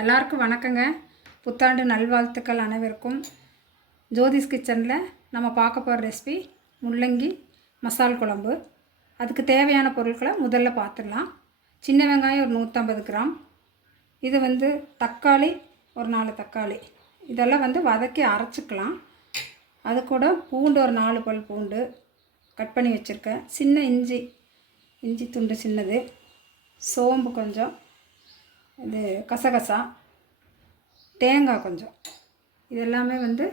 எல்லாருக்கும் வணக்கங்க. புத்தாண்டு நல்வாழ்த்துக்கள் அனைவருக்கும். ஜோதிஸ் கிச்சனில் நம்ம பார்க்க போகிற ரெசிபி முள்ளங்கி மசால் குழம்பு. அதுக்கு தேவையான பொருட்களை முதல்ல பார்த்துடலாம். சின்ன வெங்காயம் ஒரு நூற்றம்பது கிராம். இது வந்து தக்காளி ஒரு நாலு தக்காளி. இதெல்லாம் வந்து வதக்கி அரைச்சிக்கலாம். அது கூட பூண்டு ஒரு நாலு பல் பூண்டு கட் பண்ணி வச்சுருக்கேன். சின்ன இஞ்சி இஞ்சி துண்டு சின்னது. சோம்பு கொஞ்சம். இது கசகசா தேங்காய் கொஞ்சம். இது எல்லாமே வந்து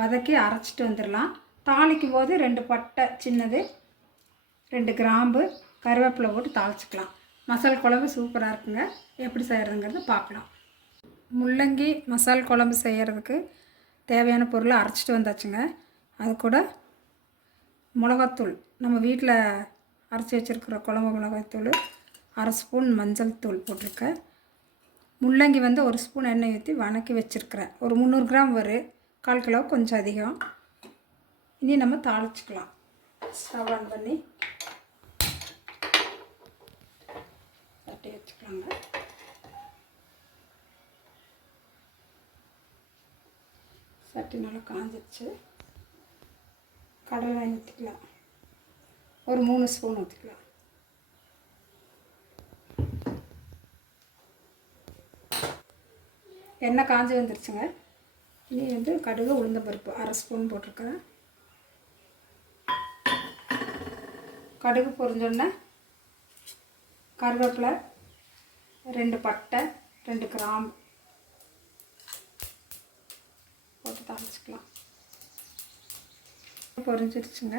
வதக்கி அரைச்சிட்டு வந்துடலாம். தாளிக்கும் போது ரெண்டு பட்டை சின்னது ரெண்டு கிராம்பு கருவேப்பிலை போட்டு தாளிச்சிக்கலாம். மசால் குழம்பு சூப்பராக இருக்குங்க. எப்படி செய்கிறதுங்கிறது பார்க்கலாம். முள்ளங்கி மசால் குழம்பு செய்கிறதுக்கு தேவையான பொருளை அரைச்சிட்டு வந்தாச்சுங்க. அது கூட மிளகாத்தூள். நம்ம வீட்டில் அரைச்சி வச்சுருக்கிற குழம்பு மிளகாய்த்தூள் அரை ஸ்பூன் மஞ்சள் தூள் போட்டிருக்கேன். முள்ளங்கி வந்து ஒரு ஸ்பூன் எண்ணெய் ஊற்றி வணக்கி வச்சுருக்கிறேன். ஒரு முந்நூறு கிராம் வரும் கால் கிலோ கொஞ்சம் அதிகம். இனி நம்ம தாளிச்சிக்கலாம். ஸ்டவ் ஆன் பண்ணி. தட்டி வச்சுக்கலாங்க. சட்டி நல்லா காஞ்சிடுச்சு கடலை ஊற்றிக்கலாம் ஒரு மூணு ஸ்பூன் ஊற்றிக்கலாம் எண்ணெய் காஞ்சி வந்துருச்சுங்க. இனி வந்து கடுகு உளுந்த பருப்பு அரை ஸ்பூன் போட்டிருக்கேன். கடுகு பொரிஞ்சோடனே கருவேப்பிலை ரெண்டு பட்டை ரெண்டு கிராம்பு போட்டு தாளிச்சிக்கலாம். பொரிஞ்சிருச்சுங்க.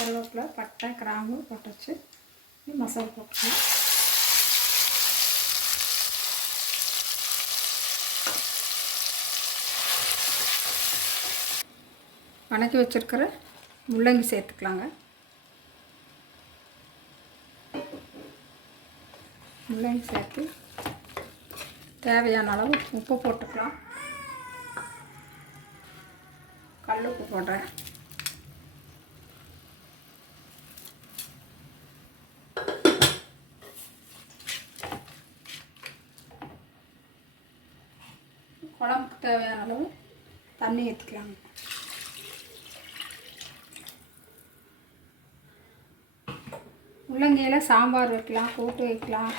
கருவேப்பிலை பட்டை கிராம்பு போட்டாச்சு. இனி மசாலா போட்டுக்கலாம். வணக்கி வச்சுருக்கிற முள்ளங்கி சேர்த்துக்கலாங்க. முள்ளங்கி சேர்த்து தேவையான அளவு உப்பு போட்டுக்கலாம். கல் உப்பு போடுறேன். குழம்புக்கு தேவையான அளவு தண்ணி ஊற்றிக்கலாங்க உள்ளங்கையில் சாம்பார் வைக்கலாம் கூட்டு வைக்கலாம்.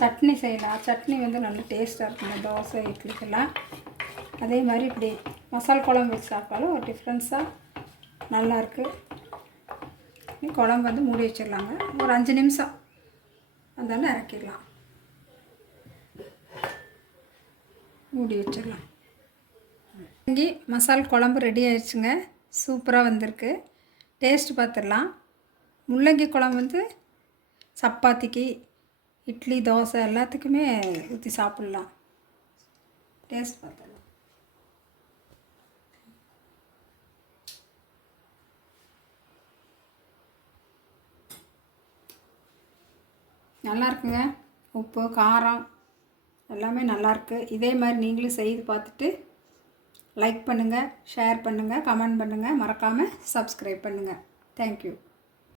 சட்னி செய்யலாம். சட்னி வந்து நல்ல டேஸ்ட்டாக இருக்குங்க தோசை இட்லிக்கெல்லாம். அதே மாதிரி இப்படி மசால் குழம்பு வச்சு சாப்பிட்டாலும் ஒரு டிஃப்ரென்ஸாக நல்லாயிருக்கு குழம்பு வந்து மூடி வச்சிடலாங்க. ஒரு அஞ்சு நிமிஷம். அதெல்லாம் இறக்கிடலாம். மூடி வச்சிடலாம். இங்கே மசால் குழம்பு ரெடி ஆயிடுச்சுங்க. சூப்பராக வந்திருக்கு. டேஸ்ட் பார்த்துடலாம் முள்ளங்கி குழம்பு வந்து சப்பாத்திக்கு இட்லி தோசை எல்லாத்துக்குமே ஊற்றி சாப்பிட்லாம். டேஸ்ட் பார்த்துடலாம் நல்லா இருக்குங்க. உப்பு காரம் எல்லாமே நல்லாயிருக்கு. இதே மாதிரி நீங்களும் செய்து பார்த்துட்டு லைக் பண்ணுங்கள் ஷேர் பண்ணுங்கள் கமெண்ட் பண்ணுங்கள் மறக்காமல் சப்ஸ்கிரைப் பண்ணுங்கள் தேங்க்யூ